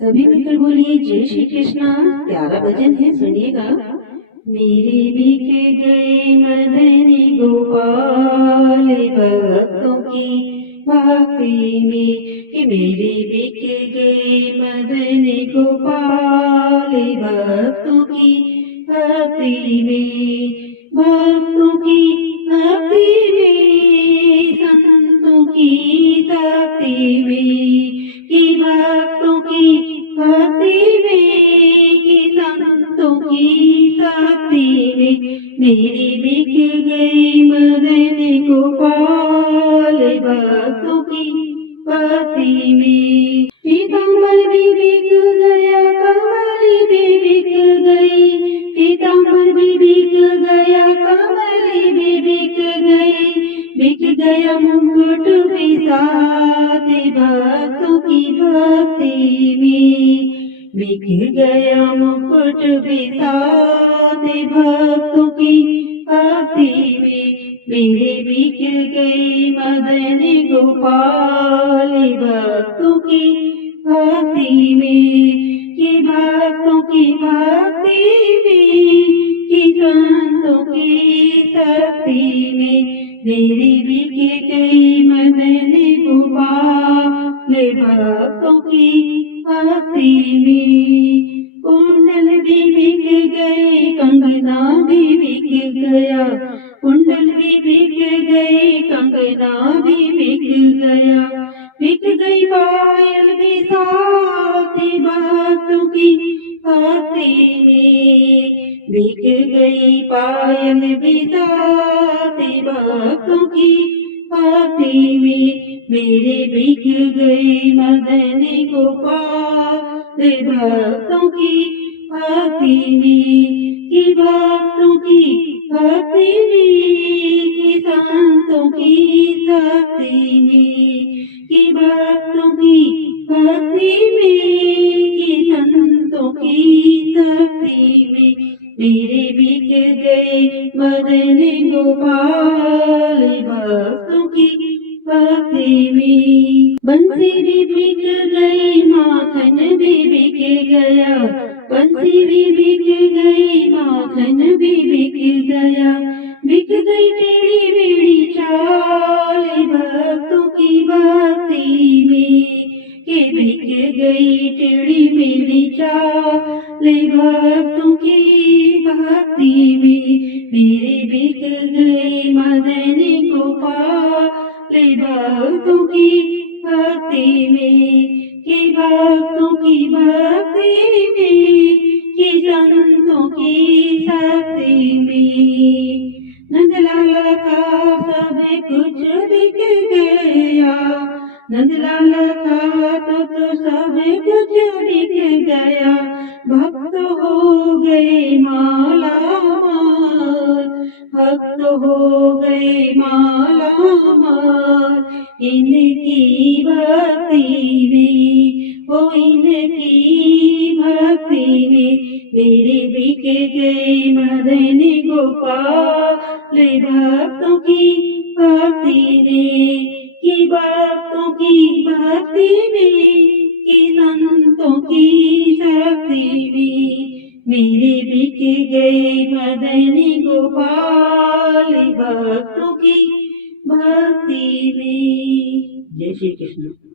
सभी मिलकर बोलिए जय श्री कृष्णा। प्यारा भजन है, सुनिएगा। मेरे बिक गए मदन गोपाल भक्तों की भक्ति में, कि मेरे बिक गए मदन गोपाल भक्तों की भक्ति में, भक्तों की भक्ति में, संतों की शक्ति में, कि भक्तों की भक्ति में, कि संतों की शक्ति में, मेरी बिक गई मदन गोपाल भक्तों की भक्ति में। पीताम्बर भी बिक गया, कमली भी बिक गई, पीताम्बर भी बिक गया, कमली भी बिक गई, बिक गया मुकुट भी साथ भक्तों की भक्ति में, बिक गया मुकुट भी साथ भक्तों की भक्ति में, मेरे बिक गई मदन गोपाल भक्तों की भक्ति में, कि भक्तों की भक्ति में, कि संतों की शक्ति में, मेरी बिक गई मदन गोपाल भक्तों की भक्ति में। कुंडल भी बिक गए, कंगना भी बिक गया, कुंडल भी बिक गए, कंगना भी बिक गया, बिक गई पायल भी साथ भक्तों की भक्ति में, बिक गई पायल भी साथ भक्तों की भक्ति में, मेरे बिक गई मदन गोपाल भक्तों की भक्ति में, कि भक्तों की भक्ति में, कि संतों की शक्ति में, कि भक्तों की भक्ति में, कि संतों की शक्ति में, मेरे बिक गए मदन गोपाल भक्तों की भक्ति में। बंसी भी बिक गई, माखन भी बिक गया, बंसी भी बिक गई, माखन भी बिक गया, बिक गई टेढ़ी मेढ़ी चाल भक्तों की भक्ति में, कि बिक गई टेढ़ी मेढ़ी चाल भक्तों की भक्ति में, मेरे बिक गई मदन गोपाल भक्तों की भक्ति में, कि भक्तों की भक्ति में, कि संतों की शक्ति में। नंदलाला का सब कुछ बिक गया, नंदलाला का तो सब कुछ बिक गया, भक्त हो गए माला माल, भक्त हो गए माला माल, इनकी भक्ति में, ओ इनकी भक्ति में, मेरे बिक गए मदन गोपाल भक्तों की भक्ति में, कि भक्तों की भक्ति में, कि संतों की शक्ति में, मेरे बिक गए मदन गोपाल भक्तों की भक्ति में। जय श्री कृष्ण।